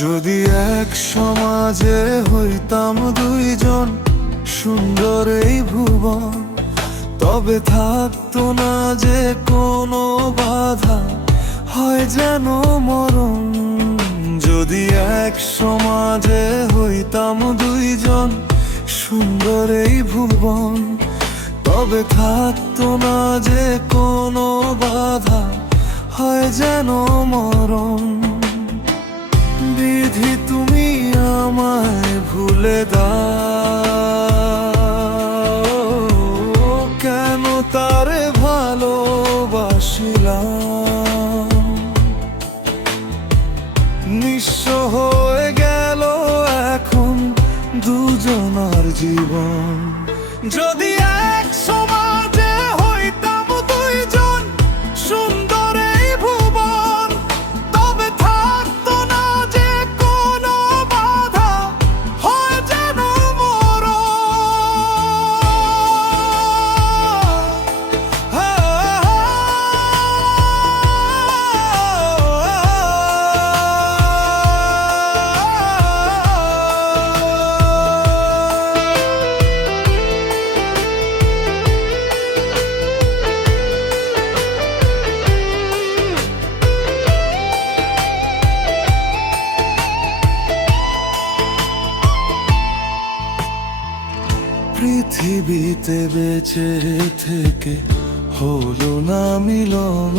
যদি এক সমাজে হইতাম দুইজন, সুন্দর এই ভুবন, তবে থাকতো না যে কোনো বাধা, হয় যেন মরণ। যদি এক সমাজে হইতাম দুইজন, সুন্দর এই ভুবন, তবে থাকতো না যে কোনো বাধা, হয় যেন মরণ। বিধি তুমি আমায় ভুলে দাও, কেন তারে ভালোবাসিলাম। নিঃস্ব হয়ে গেল এখন দুজনার জীবন। যদি এক সমাজে হইতাম দুইজন, সুন্দর এই ভুবন, তবে থাকতো না যে কোনো বাধা, হয় যেন মরণ। পৃথিবীতে বেঁচে থেকে হলো না মিলন,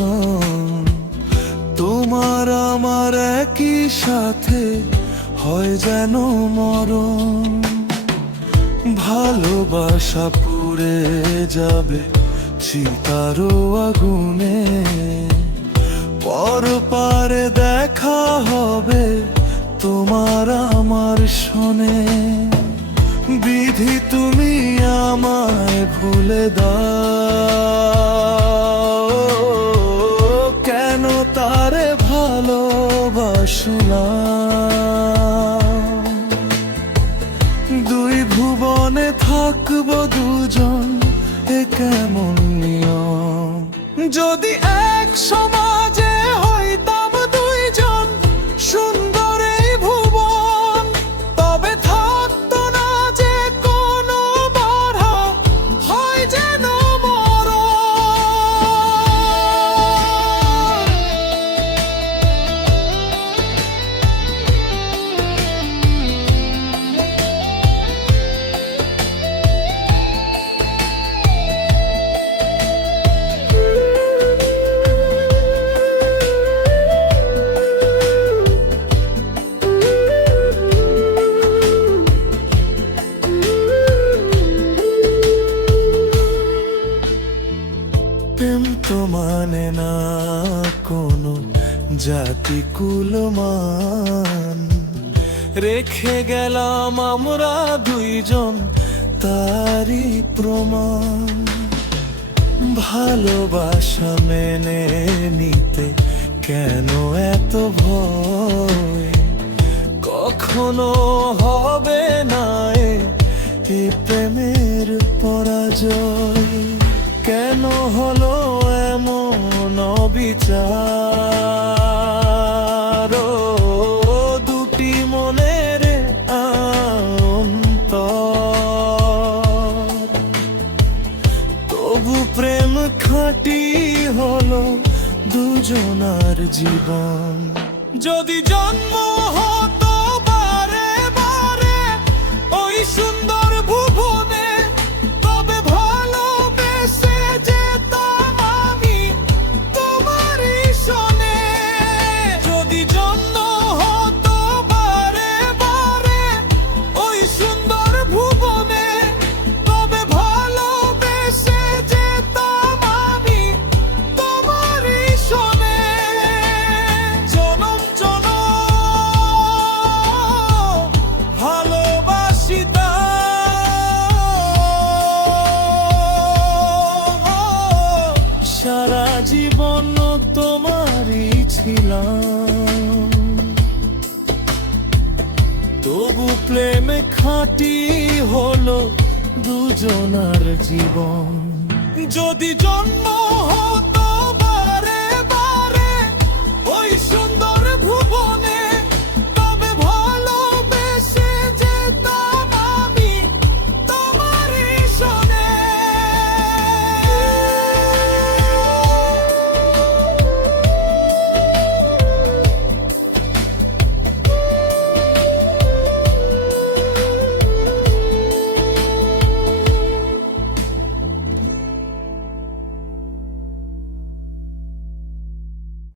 তোমার আমার একই সাথে হয় যেন মরণ। ভালোবাসা পুড়ে যাবে চিতারো আগুনে, পরপারে দেখা হবে তোমার আমার শোনে। বিধি তুমি আমায় ভুলে দাও, কেন তারে ভালোবাসলাম। দুই ভুবনে থাকবো দুজন, এ কেমন নিয়ম। যদি এক সমাজে হইতাম দুইজন, সুন্দর এই ভুবন, তবে থাকতো না যে কোনো বাধা, হয় যেন মরণ। প্রেম তো মানে না কোনো জাতি কুলমান, রেখে গেলাম আমরা দুইজন তারই প্রমাণ। ভালোবাসা মেনে নিতে কেন এত ভয়, কখনো হবে না এ প্রেমের পরাজয়। কেন হলো এমন অবিচার, দুটি মনের অন্তর। তবু প্রেম খাঁটি হলো দুজনার জীবন। যদি জন্ম হতো বারে বারে ওই সুন্দর ভুবনে, তবে ভালোবেসে যেতাম আমি তোমারই শোনে। যদি জন্ম হতো বারে বারে ওই সুন্দর ভুবনে, তবে ভালোবেসে যেতাম আমি তোমারই শোনে। জনম জনম ভালোবাসিতাম, সারা জীবন তোমারই ছিলাম। তবু প্রেমে খাঁটি হলো দুজনার জীবন। যদি জন্ম হতো